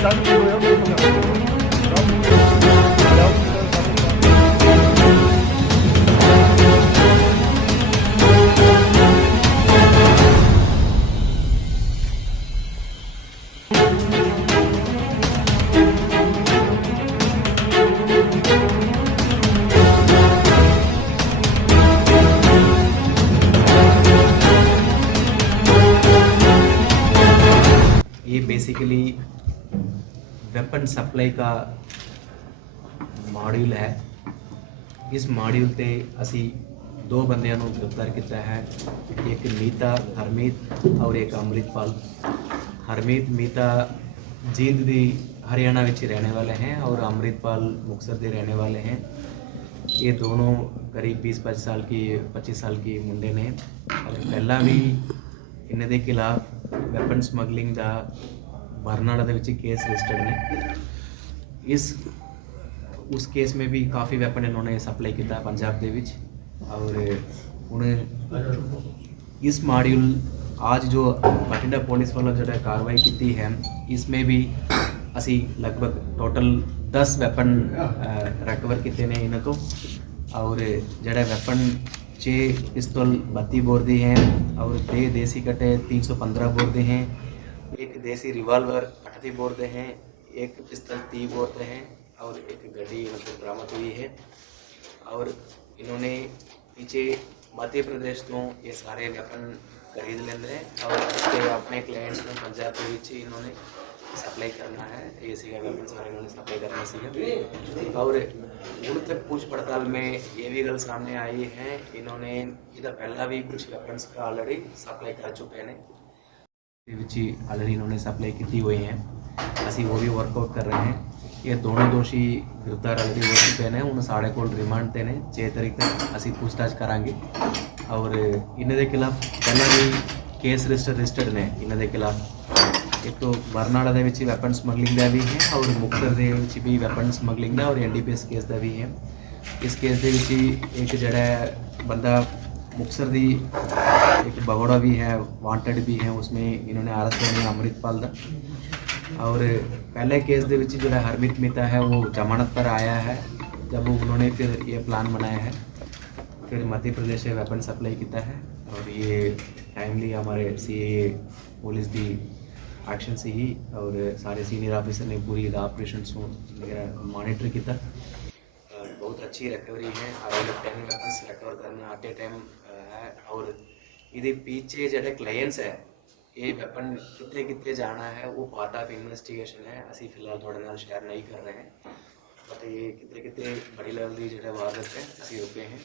ये basically weapon supply का module है। इस मॉड्यूल ते असी दो बंदियां नूं गिरफ्तार किया है, एक मीता हरमीत और एक अमृतपाल। हरमीत मीता जींद दी हरियाणा विच रहने वाले हैं और अमृतपाल मुक्तसर दे रहने वाले हैं। ये दोनों करीब 20-25 साल की मुंडे ने और पहला भी इन्हां दे खिलाफ वेपन स्मगलिंग का बरनाला दे विच केस रजिस्टर्ड ने। उस केस में भी काफ़ी वेपन इन्होंने सप्लाई किया पंजाब दे विच। और उन्हें इस मॉड्यूल आज जो बठिंडा पुलिस वालों जो कार्रवाई की है, इसमें भी असी लगभग टोटल 10 वेपन रिकवर किए ने इन्हों तो। और जड़ा वेपन 6 पिस्तौल 32 बोर दी हैं और 2 देसी कट्टे 315 बोर दे हैं, एक देसी रिवाल्वर 38 बोर दे हैं, एक पिस्तौल 30 बोर दे हैं और एक गड्डी मतलब बरामद हुई है। और इन्होंने पीछे मध्य प्रदेश तो ये सारे वेपन खरीद लेंगे और उसके अपने क्लाइंट्स में पंजाब के बीच इन्होंने सप्लाई करना है। ये सीगा वेपन सारे इन्होंने सप्लाई करना सीगा। और उनके पूछ पड़ताल में ये भी गल सामने आई है, इन्होंने इधर पहला भी कुछ वेपन्स का ऑलरेडी सप्लाई कर चुके हैं, ऑलरेडी इन्होंने सप्लाई की हुई हैं। असी वो भी वर्कआउट कर रहे हैं। ये दोनों दोषी गिरफ्तार ऑलरेडी हो चुके हैं। उन्हें साढ़े को रिमांड देने 6 तारीख तक असी पूछताछ करांगे। और इन्हों के खिलाफ पहला भी केस रजिस्टर्ड ने इन्हों के खिलाफ। एक तो बरनाला दे विच वेपन स्मगलिंग का भी है और मुक्तसर दे विच भी वेपन स्मगलिंग का और NDPS केस का भी है। इस केस दे विच एक जड़ा बंदा मुक्तसर दी एक भगोड़ा भी है, वांटेड भी है, उसमें इन्होंने अरेस्ट होने अमृतपाल दा। और पहले केस दे विच जो हरमीत मीता है वो जमानत पर आया है, जब उन्होंने फिर ये प्लान बनाया है, फिर मध्य प्रदेश से वेपन सप्लाई किया है। और ये टाइमली हमारे CA पुलिस की एक्शन से ही और सारे सीनियर ऑफिसर ने पूरी ऑपरेशन मॉनिटर किया। बहुत अच्छी रिकवरी है, अराउंड 10 वेपन्स रिकवर करना एट ए टाइम है। और ये पीछे जो क्लाइंट्स है ये वेपन कितने कितने जाना है वो पार्ट ऑफ इन्वेस्टिगेशन है। असी फिलहाल थोड़े नाल शेयर नहीं कर रहे हैं, बट ये कितने कितने बड़ी लेवल की जो वारदात है असी रुके हैं।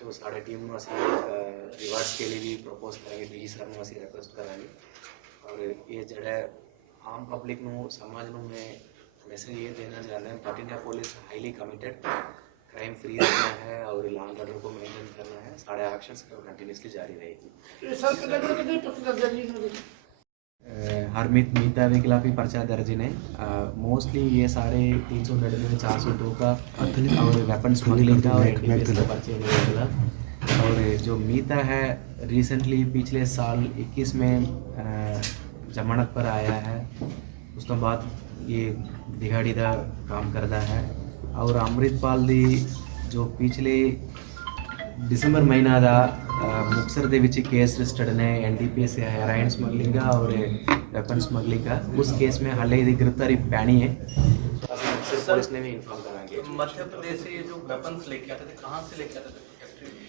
सो साढ़े टीम में असी रिवार्ड्स के लिए भी प्रपोज करेंगे, DG सर में असी रिक्वेस्ट करांगे। और ये जड़ा आम पब्लिक नू समाज नू मैं मैसेज ये देना चाहता हूँ, Bathinda police highly committed crime free रहना है और लॉ एंड ऑर्डर को मेंटेन करना है। सारे एक्शंस कंटिन्यूसली जारी रहेगी। हरमीत मीता के खिलाफ ही पर्चा दर्ज ने। मोस्टली ये सारे 399, 402 का और वेपन स्मगलिंग का और NDPS का पर्चे खिलाफ। और जो मीता है रिसेंटली पिछले साल 21 में जमानत पर आया है, उस तो बाद ये दिहाड़ी का काम करता है। और अमृतपाल दी जो पिछले दिसंबर महीना का मुक्तसर दे विच केस रजिस्टर्ड ने NDPS हेरोइन स्मगलिंग का और वेपन स्मगलिंग का। उस केस में हाल ही गिरफ्तारी पैनी है, पुलिस ने भी इन्फॉर्म कराएंगे। मध्य प्रदेश से ये जो वेपन्स लेके आते थे, कहाँ से लेके आते थे?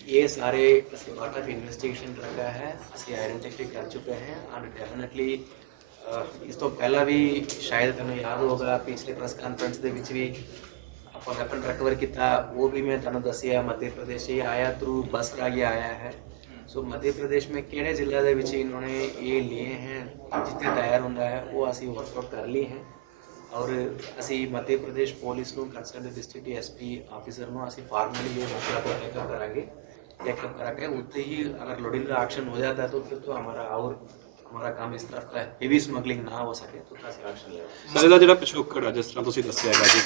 ये सारे पार्ट ऑफ इन्वेस्टिगेशन रखा है, असली आइडेंटिफाई कर चुके हैं। और डेफिनेटली इस तो पहला भी शायद तुम्हें याद होगा पिछले प्रेस कॉन्फ्रेंस दे विच भी अपन वेपन रिकवर किया, वो भी मैं तुहानू दसिया मध्य प्रदेश से आया थ्रू बस रागी आया है। सो मध्य प्रदेश में किहड़े जिले दे विच इन्होंने ये लिए हैं, जितने तैयार होंदा है वो असी वर्कआउट कर लिए हैं। और असी मध्य प्रदेश पुलिस नू कंसर्न डिस्ट्रिक्ट SP ऑफिसर नू असी फॉर्मली ये मसला को टेकअप करांगे। टेकअप करा के उत्ते ही अगर लोडिंग का एक्शन हो जाता है तो फिर तो हमारा काम इस तरफ का हेवी स्मगलिंग ना हो सके तो ऐसा एक्शन लेगा। सर ਇਹਦਾ ਜਿਹੜਾ ਪਿਛੋਕੜ ਆ ਜਿਸ ਤਰ੍ਹਾਂ ਤੁਸੀਂ ਦੱਸਿਆ ਹੈਗਾ ਜੀ,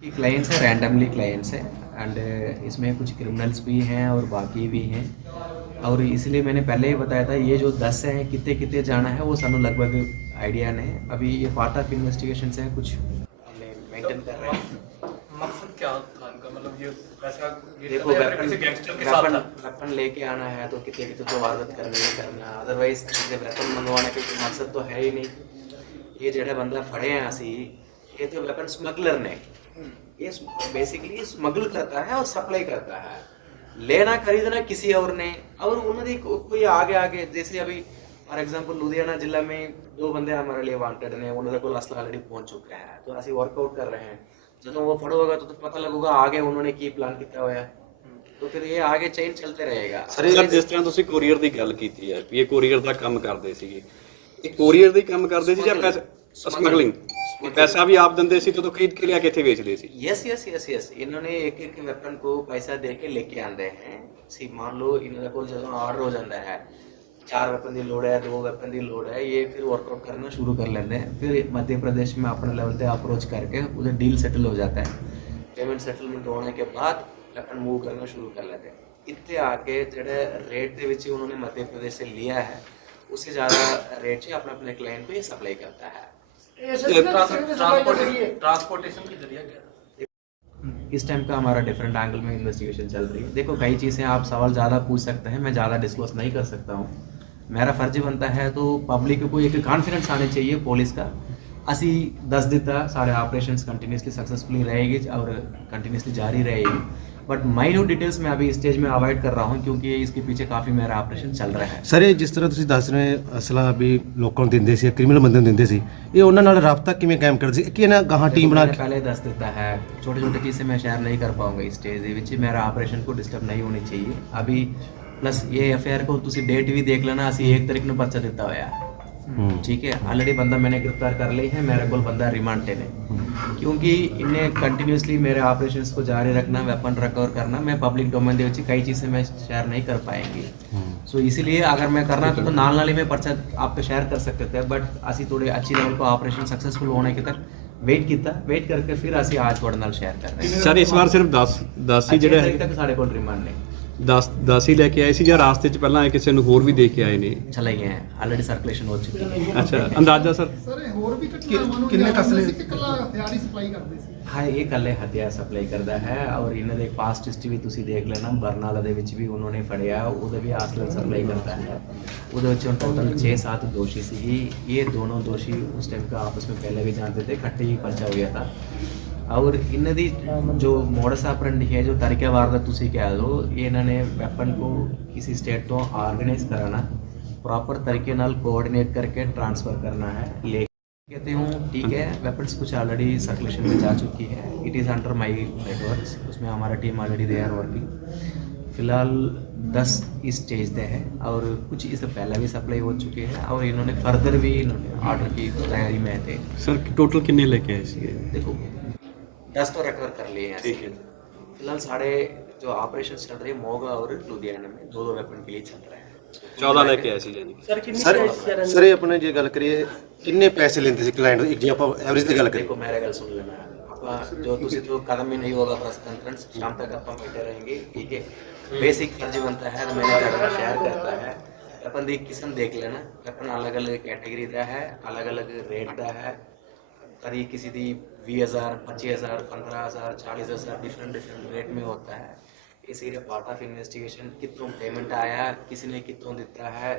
ये क्लाइंट्स है रैंडमली क्लाइंट्स है एंड इसमें कुछ क्रिमिनल्स भी हैं और बाकी भी हैं। और इसलिए मैंने पहले ही बताया था ये जो 10 हैं कितने कितने जाना है वो सानू लगभग आइडिया नहीं। अभी ये पार्ट ऑफ इन्वेस्टिगेशन से कुछ हमने मेंटेन कर रहे हैं। मकसद क्या था इनका, मतलब ये पैसा देखो किसी गैंगस्टर के साथ था। वेपन लेके आना है तो कितने कितने तो वारदात करनी ही करना, अदरवाइज वेपन मंगवाने का कोई मकसद तो है ही नहीं। ये जेड़ा बंदा फड़े हैं असी ये तो वेपन स्मगलर ने, ये बेसिकली स्मगल करता है और सप्लाई करता है, लेना खरीदना किसी और ने। और उन्होंने कोई आगे आगे जैसे अभी फॉर एग्जांपल लुधियाना जिला में 2 बंदे हमारे लिए वांटेड ने, उन्होंने को असला ऑलरेडी पहुंच चुका है तो असि वर्कआउट कर रहे हैं। जब वो फड़ोगा तो पता लगेगा आगे उन्होंने की प्लान किया हुआ है, तो फिर ये आगे चेन चलते रहेगा। ਸਰ ਜਿਸ ਤਰ੍ਹਾਂ ਤੁਸੀਂ ਕੋਰੀਅਰ ਦੀ ਗੱਲ ਕੀਤੀ ਹੈ ਵੀ ਇਹ ਕੋਰੀਅਰ ਦਾ ਕੰਮ ਕਰਦੇ ਸੀਗੇ, ਇਹ ਕੋਰੀਅਰ ਦਾ ਕੰਮ ਕਰਦੇ ਸੀ ਜਾਂ ਪੈਸਾ ਸਮਗਲਿੰਗ पैसा भी आप दिंदे सी तो खरीद के लिया किथे बेचदे सी? यस यस यस यस इन्होंने एक एक वेपन को पैसा दे के लेके आंदे हैं। सी मान लो इन्होंने को जो ऑर्डर हो जाता है 4 वेपन की लोड है 2 वेपन की लोड है, ये फिर वर्कआउट करना शुरू कर लेते हैं। फिर मध्य प्रदेश में अपने लेवल पे अप्रोच करके उधर डील सेटल हो जाता है, पेमेंट सेटलमेंट होने के बाद वेपन मूव करना शुरू कर लेते हैं। इतने आके जेडे रेट के विच उन्होंने मध्य प्रदेश से लिया है उससे ज़्यादा रेट से अपने अपने क्लाइंट पे सप्लाई करता है। ट्रांसपोर्टेशन के जरिए क्या इस टाइम का हमारा डिफरेंट एंगल में इन्वेस्टिगेशन चल रही है। देखो कई चीज़ें आप सवाल ज़्यादा पूछ सकते हैं, मैं ज़्यादा डिस्क्लोज नहीं कर सकता हूँ, मेरा फर्ज बनता है तो पब्लिक को एक कॉन्फिडेंस आना चाहिए पुलिस का। असी 10 दिन तक सारे ऑपरेशंस कंटिन्यूसली सक्सेसफुली रहेगी और कंटिन्यूसली जारी रहेगी, बट माइन्यूट डिटेल्स में अभी स्टेज में अवॉइड कर रहा हूँ क्योंकि इसके पीछे काफ़ी मेरा ऑपरेशन ਚੱਲ ਰਿਹਾ ਹੈ। ਸਰ ਇਹ ਜਿਸ ਤਰ੍ਹਾਂ ਤੁਸੀਂ ਦੱਸ ਰਹੇ ਅਸਲਾ ਵੀ ਲੋਕਾਂ ਨੂੰ ਦਿੰਦੇ ਸੀ, ਕ੍ਰਿਮੀਨਲ ਬੰਦੇ ਨੂੰ ਦਿੰਦੇ ਸੀ, ਇਹ ਉਹਨਾਂ ਨਾਲ ਰਾਬਤਾ ਕਿਵੇਂ ਕਾਇਮ ਕਰਦੇ ਸੀ ਕਿ ਇਹਨਾਂ ਗਾਹਾਂ ਟੀਮ ਬਣਾ ਕੇ? पहले दस देता है छोटे छोटे चीज़ें मैं शेयर नहीं कर पाऊंगा इस स्टेज ਦੇ ਵਿੱਚ, मेरा ऑपरेशन को डिस्टर्ब नहीं होनी चाहिए अभी। प्लस ये एफआईआर को ਤੁਸੀਂ डेट भी देख लेना, ਅਸੀਂ 1 तारीख ਨੂੰ पर्चा ਦਿੱਤਾ ਹੋਇਆ है, ठीक है। ऑलरेडी बंदा मैंने गिरफ्तार कर ली है, मेरे को बंदा रिमांड पे है क्योंकि इन्हें कंटिन्यूसली मेरे ऑपरेशंस को जारी रखना, वेपन रिकवर करना, मैं पब्लिक डोमेन के कई चीज़ें मैं शेयर नहीं कर पाएंगी। सो इसीलिए अगर मैं करना तो नाल ही में पर्चा आप पे शेयर कर सकते थे, बट असी थोड़े अच्छी लेवल को ऑपरेशन सक्सेसफुल होने के तक वेट करके फिर असी आज थोड़े नाल शेयर कर रहे हैं। सर इस बार सिर्फ 10 ही ਜਿਹੜੇ तक साढ़े को रिमांड ने 10 ही लेके आए सी ਜਾਂ ਰਾਸਤੇ 'ਚ ਪਹਿਲਾਂ ਇਹ ਕਿਸੇ ਨੂੰ ਹੋਰ ਵੀ ਦੇ ਕੇ ਆਏ ਨੇ? चले गए हैं, ऑलरेडी सर्कुलेशन हो चुकी है। ਅੱਛਾ ਅੰਦਾਜ਼ਾ ਸਰ ਸਰ ਇਹ ਹੋਰ ਵੀ ਘਟਨਾ ਮਾਨੋ ਕਿੰਨੇ ਕਸਲੇ ਸੀ ਕਿ ਕੱਲਾ ਹਥਿਆਰ ਹੀ ਸਪਲਾਈ ਕਰਦੇ ਸੀ? हाँ ये कल हथियार सप्लाई करता है और इन्हों ਦੇ ਪਾਸਟ ਹਿਸਟਰੀ ਵੀ ਤੁਸੀਂ ਦੇਖ ਲੈਣਾ, ਬਰਨਾਲਾ ਦੇ ਵਿੱਚ ਵੀ उन्होंने फड़िया, ਉਹਦੇ भी आसलन सप्लाई करता है। ਉਹਦੇ ਵਿੱਚ टोटल 6-7 दोषी सी, ये दोनों दोषी उस टाइम का आपस में पहले भी जानते थे, इकट्ठे ही पर्चा हुआ था। और इन्हों दी जो मोडस ऑपरेंडी है, जो तरीका वारदात तुसी कह दो, ये इन्होंने वेपन को किसी स्टेट तो ऑर्गेनाइज कराना, प्रॉपर तरीके नाल कोऑर्डिनेट करके ट्रांसफ़र करना है। ले कहते हूँ ठीक है, वेपन्स कुछ ऑलरेडी सर्कुलेशन में जा चुकी है, it is under my networks, उसमें हमारा team already they are working. फिलहाल 10 इस स्टेज पे है और कुछ इससे पहले भी सप्लाई हो चुके हैं और इन्होंने फर्दर भी इन्होंने ऑर्डर की तैयारी में थे। सर टोटल कितने लेके आए सी? देखो 10 तो रिकवर कर लिए हैं। ठीक है। फिलहाल साढ़े जो ऑपरेशन चल रहे हैं मोगा और लुधियाना में 2-2 वेपन के लिए चल रहे हैं। 14 लेके आए सी यानी कि। ਸਰ ਇਹ ਆਪਣੇ ਜੇ ਗੱਲ ਕਰੀਏ ਕਿੰਨੇ ਪੈਸੇ ਲੈਂਦੇ ਸੀ ਕਲਾਇੰਟ ਇੱਕ, ਜੇ ਆਪਾਂ ਐਵਰੇਜ ਦੀ ਗੱਲ ਕਰੀਏ? देखो मेरा गल सुन लेना, आपका जो तुसी तो कदम ही नहीं होगा प्रेस कॉन्फ्रेंस, शाम तक आप बैठे रहेंगे, ठीक है। बेसिक फर्ज बनता है मैंने आपका शेयर करता है, अपन दी किस्म देख लेना, अपन अलग अलग कैटेगरी का है, अलग अलग रेट का है, कभी किसी दी 20,000 25,000 15,000 40,000 डिफरेंट रेट में होता है। इसी पार्ट ऑफ इन्वेस्टिगेशन कितों पेमेंट आया, किसी ने कितों दिता है,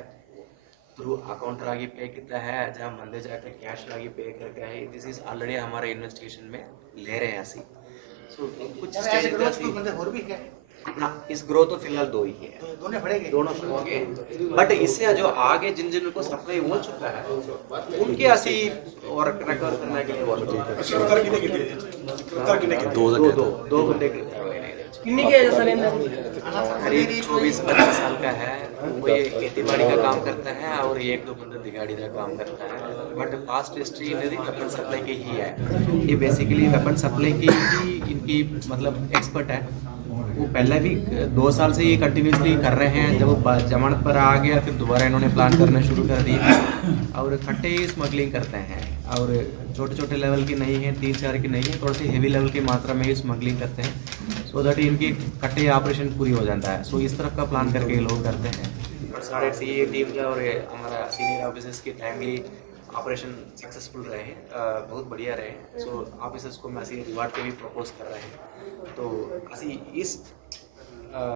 थ्रू अकाउंट रागी पे कितना है, जहाँ बंदे जाके कैश रागी पे करके है, दिस इज ऑलरेडी हमारे इन्वेस्टिगेशन में ले रहे हैं असी। सो कुछ स्टेज ਬੰਦੇ ਹੋਰ ਵੀ ਹੈ? हाँ, इस ग्रोथ तो फिलहाल 2 ही है, ਦੋਨੇ ਫੜेंगे दोनों फड़ेंगे, बट इससे जो आगे जिन को सप्लाई हो चुका है उनके असी और रिकवर करने के लिए दो बंदे ਕਿੰਨੀ ਕੇ ਸਰ ਇਹਨਾਂ करीब 24-25 साल का है, वो ये खेती बाड़ी का काम करता है और 1-2 बंदा दिगाड़ी का काम करता है, बट पास्ट हिस्ट्री इनकी वेपन सप्लाई की ही है। ये बेसिकली वेपन सप्लाई की ही इनकी मतलब एक्सपर्ट है, वो पहले भी 2 साल से ये कंटिन्यूसली कर रहे हैं। जब वो जमानत पर आ गया फिर दोबारा इन्होंने प्लान करना शुरू कर दिया और इकट्ठे ही स्मगलिंग करते हैं। और छोटे छोटे लेवल की नहीं है, 3-4 की नहीं है, थोड़ी सी हेवी लेवल की मात्रा में ही स्मगलिंग करते हैं, सो दैट इनकी कट्टे ऑपरेशन पूरी हो जाता है। सो इस तरफ का प्लान करके ये लोग करते हैं। और साढ़े सी टीम का और हमारा सीनियर ऑफिसर्स की टाइमली ऑपरेशन सक्सेसफुल रहे, बहुत बढ़िया रहे। सो ऑफिसर्स को मैं ऐसी रिवार्ड के भी प्रपोज कर रहे हैं। तो ऐसी इस